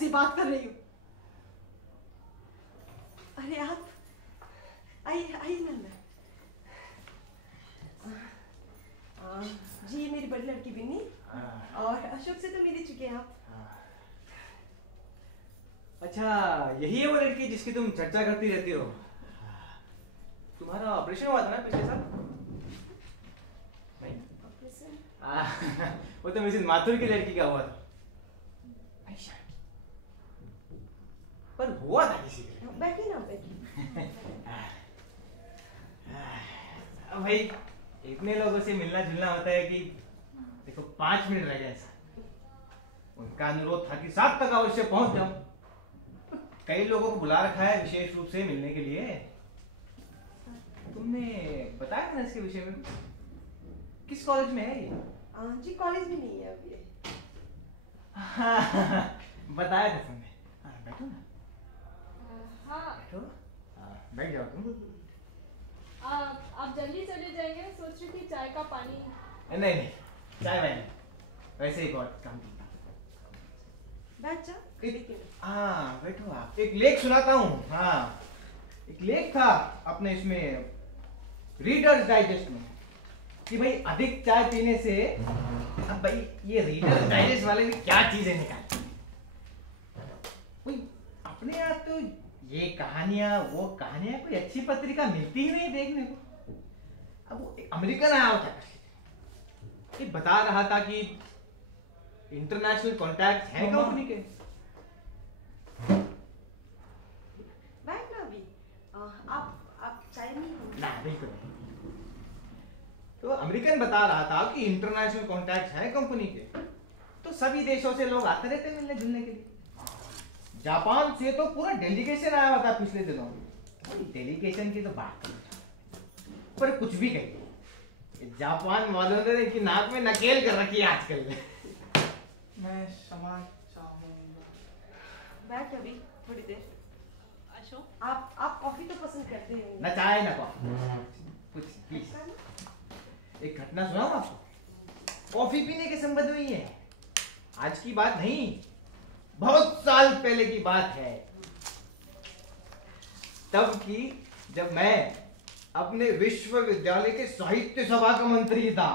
ऐसी बात कर रही हूँ? अरे आप आइए आइए ना अंदर। जी मेरी बड़ी लड़की बिन्नी, और अशोक से तो मिल ही चुके हैं आप। अच्छा, यही है वो लड़की जिसकी तुम चर्चा करती रहती हो? तुम्हारा ऑपरेशन हुआ था ना पिछले साल? नहीं ऑपरेशन? वो तो मिसेस माथुर की लड़की का हुआ था। पर हुआ था किसी के। बैठिए ना बैठिए। भाई इतने लोगों से मिलना जुलना होता है कि देखो 5 मिनट रह गए। उनका अनुरोध था कि 7 तक अवश्य पहुंच जाऊं। कई लोगों को बुला रखा है विशेष रूप से मिलने के लिए। तुमने बताया ना इसके विषय में? किस कॉलेज में है ये? जी कॉलेज में नहीं है अभी। बताया था तुमने। बैठो ना। हाँ बैठो। बैठ जाओ तुम। आप जल्दी चले जाएंगे? सोच रही थी चाय का पानी। नहीं नहीं, चाय मैंने वैसे ही बहुत कम पीता। बैठ जाओ। हाँ बैठो आप। एक लेख सुनाता हूँ। हाँ एक लेख था अपने इसमें रीडर्स डाइजेस्ट में कि भाई अधिक चाय पीने से, अब भाई ये रीडर्स डाइजेस्ट वाले ने क्या चीजें निकाली। भाई अपने यहाँ तो ये कहानियां वो कहानियां कोई अच्छी पत्रिका मिलती ही नहीं देखने को। अब वो एक अमेरिकन आया होता ये बता रहा था कि इंटरनेशनल कॉन्टैक्ट है कंपनी के। बैठ ना अभी। आप चाय नहीं? ना बिल्कुल नहीं। तो अमेरिकन बता रहा था कि इंटरनेशनल कॉन्टैक्ट है कंपनी के, तो सभी देशों से लोग आते रहते मिलने जुलने के लिए। जापान से तो पूरा डेलीगेशन आया हुआ था पिछले दिनों। डेलीगेशन की तो बात पर कुछ भी कहिए, जापान वालों ने इनकी नाक में नकेल कर रखी है आजकल। मैं क्षमा चाहूंगा। बैठ अभी थोड़ी देर। अशोक आप कॉफी तो पसंद करते हैं ना? चाय ना कॉफी, कुछ प्लीज। एक घटना सुनाऊं आपको? कॉफी पीने के संबंध में ही है। आज की बात नहीं, बहुत साल पहले की बात है। तब की जब मैं अपने विश्वविद्यालय के साहित्य सभा का मंत्री था।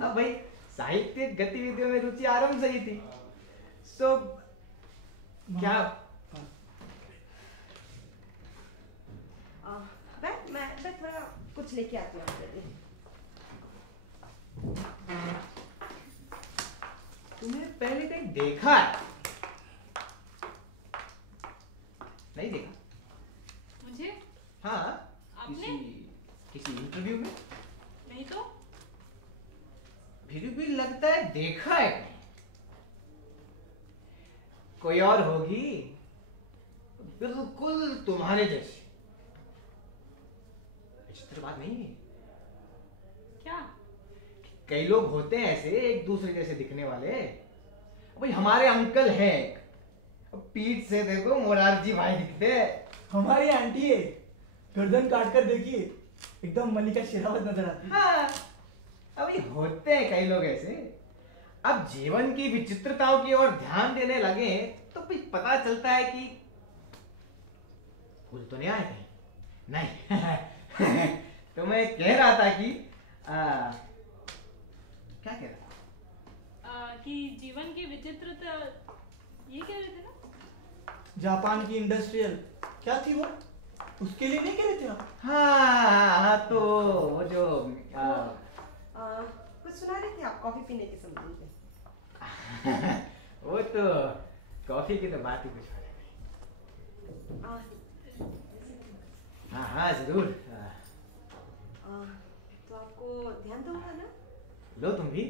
अब भाई साहित्यिक गतिविधियों में रुचि आरंभ से ही थी। सो क्या मैं थोड़ा कुछ लेके आती हूँ आपके लिए। तुमने पहले कहीं देखा है? नहीं देखा? मुझे? हाँ आपने? किसी इंटरव्यू में? नहीं तो? फिर भी लगता है देखा है कहीं। कोई और होगी, बिल्कुल तुम्हारे जैसी। विचित्र बात नहीं है क्या? कई लोग होते हैं ऐसे एक दूसरे जैसे दिखने वाले। भाई हमारे अंकल हैं, पीठ से देखो मोरारजी भाई दिखते हैं। हमारी आंटी है, गर्दन काट कर देखिए एकदम मल्लिका शेरावत नजर आती है। हाँ अभी होते हैं कई लोग ऐसे। अब जीवन की विचित्रताओं की ओर ध्यान देने लगे तो फिर पता चलता है कि भूल तो नहीं आए कहीं? नहीं। तो मैं कह रहा था कि क्या कह रहा था? कि जीवन की विचित्रता ये कह रहे थे ना? जापान की इंडस्ट्रियल क्या थी वो, उसके लिए नहीं कह रहे थे आप? हाँ तो वो जो कुछ सुना रहे थे आप कॉफी पीने के संबंध में। वो तो कॉफी की तो बात ही कुछ अलग है। हाँ हाँ जरूर। तो आपको ध्यान तो होगा ना? लो तुम भी।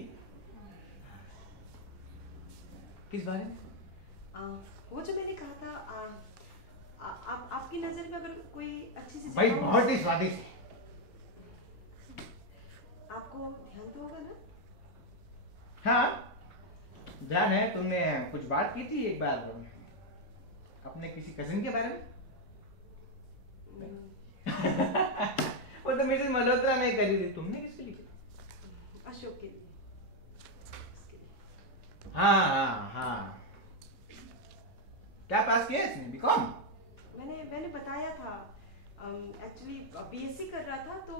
किस बारे में? वो जो मैंने कहा था, आपकी नजर में अगर कोई अच्छी सी भाई बहुत ही स्वादिष्ट है। आपको ध्यान तो होगा ना? हाँ ध्यान है। तुमने कुछ बात की थी एक बार अपने किसी कजिन के बारे में। वो तो मिसेस मल्होत्रा ने करी थी, तुमने किसके लिए? अशोक के लिए। हाँ हाँ हाँ, क्या पास किया इसने? बीकॉम? मैंने बताया था, एक्चुअली बीएससी कर रहा था तो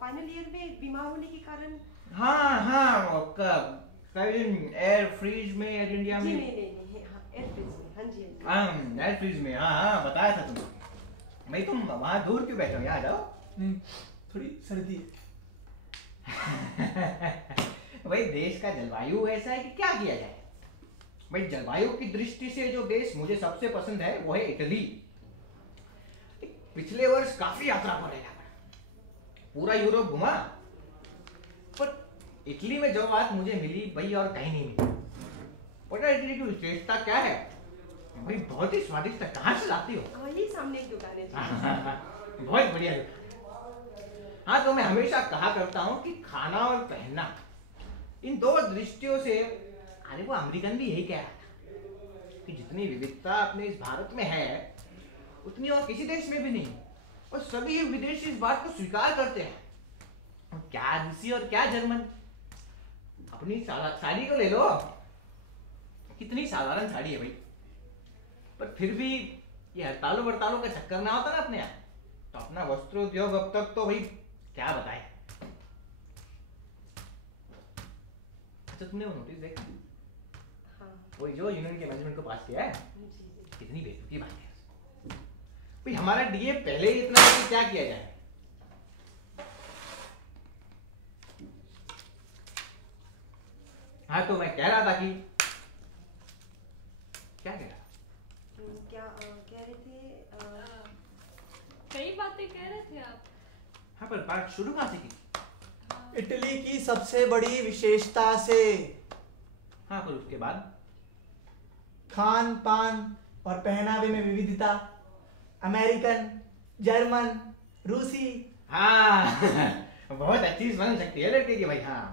फाइनल ईयर में बीमार होने के कारण। हाँ हाँ, कब एयर फ्रीज में, एयर इंडिया में? जी नहीं, हाँ एयर फ्रीज में, हाँ जी हाँ एयर फ्रीज में, हाँ हाँ बताया था तुमने। भाई तुम वहां दूर क्यों बैठे हो, यहाँ आ जाओ। नहीं, थोड़ी सर्दी है। भाई देश का जलवायु ऐसा है कि क्या किया जाए। भाई जलवायु की दृष्टि से जो देश मुझे सबसे पसंद है वो है इटली। पिछले वर्ष काफी यात्रा पर गया, पूरा यूरोप घुमा, पर इटली में जो बात मुझे मिली वही और कहीं नहीं मिली। पता है इटली की विशेषता क्या है? भाई बहुत ही स्वादिष्ट है। कहाँ से लाती हो? वही सामने एक दुकान है। बहुत बढ़िया। हाँ तो मैं हमेशा कहा करता हूँ कि खाना और पहनना, इन दो दृष्टियों से, अरे वो अमेरिकन भी यही कह रहा था कि जितनी विविधता अपने इस भारत में है उतनी और किसी देश में भी नहीं, और सभी विदेशी इस बात को स्वीकार करते हैं। और क्या रूसी और क्या जर्मन, अपनी साड़ी को ले लो, कितनी साधारण साड़ी है भाई, पर फिर भी ये हड़तालों बड़तालों का चक्कर ना होता ना अपने यहाँ, तो अपना वस्त्रोद्योग अब तक तो भाई क्या बताए। अच्छा तुमने वो नोटिस देखा? हाँ वो जो यूनियन के मैनेजमेंट को पास किया है, जी। कितनी बेवकूफी बात है भाई। हमारा डीए पहले ही इतना है कि क्या किया जाए। हाँ तो मैं कह रहा था कि क्या कह रहा? क्या कह रहे थे? कई बातें कह रहे थे आप। हाँ पर बात शुरू कहाँ से की? इटली की सबसे बड़ी विशेषता से। हाँ पर उसके बाद? खान पान और पहनावे में विविधता, अमेरिकन, जर्मन, रूसी। हाँ बहुत अच्छी बन सकती है लड़के की भाई। हाँ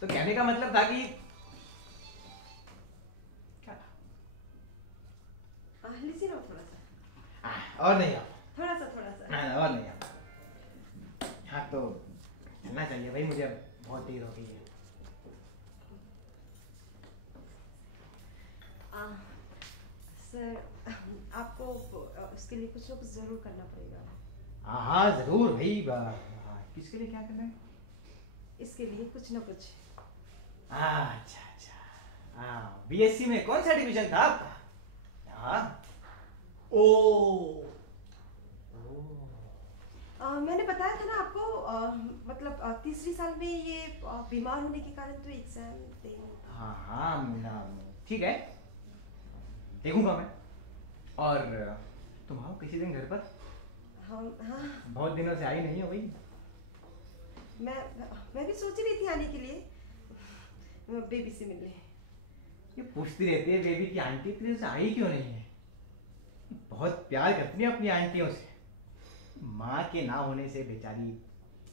तो कहने का मतलब था कि क्या था? लीजिए ना थोड़ा सा। और नहीं आप? थोड़ा सा। हाँ और नहीं आप? हाँ तो चलना चाहिए भाई, मुझे अब बहुत देर हो गई है। सर आपको इसके लिए कुछ ना कुछ जरूर करना पड़ेगा। हाँ हाँ जरूर भाई। किसके लिए क्या करना है? इसके लिए कुछ ना कुछ। अच्छा अच्छा, हाँ बीएससी में कौन सा डिवीजन था आपका? हाँ ओ मैंने बताया था ना आपको, मतलब तीसरी साल में ये बीमार होने के कारण तो एग्जाम देंगे। हाँ हाँ ठीक है, देखूंगा मैं। और तुम आओ किसी दिन घर पर। हम हाँ बहुत दिनों से आई नहीं हो भाई। मैं भी सोच रही थी आने के लिए, बेबी से मिलने। ये पूछती रहती है बेबी की आंटी तेरे से आई क्यों नहीं है। बहुत प्यार करती है अपनी आंटियों से, माँ के ना होने से बेचारी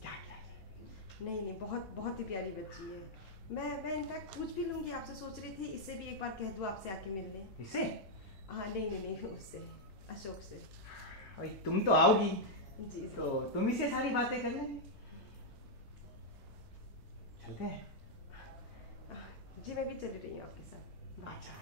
क्या क्या है। नहीं बहुत बहुत ही प्यारी बच्ची है। मैं इनफैक्ट पूछ भी लूंगी आपसे, सोच रही थी इससे भी एक बार कह दूं आपसे आके मिलने। इसे? हाँ नहीं उससे, अशोक से। भाई तुम तो आओगी जी तो तुम ही से सारी बातें कर लेंगे। चलते हैं? जी मैं भी चली रही हूँ आपके साथ। अच्छा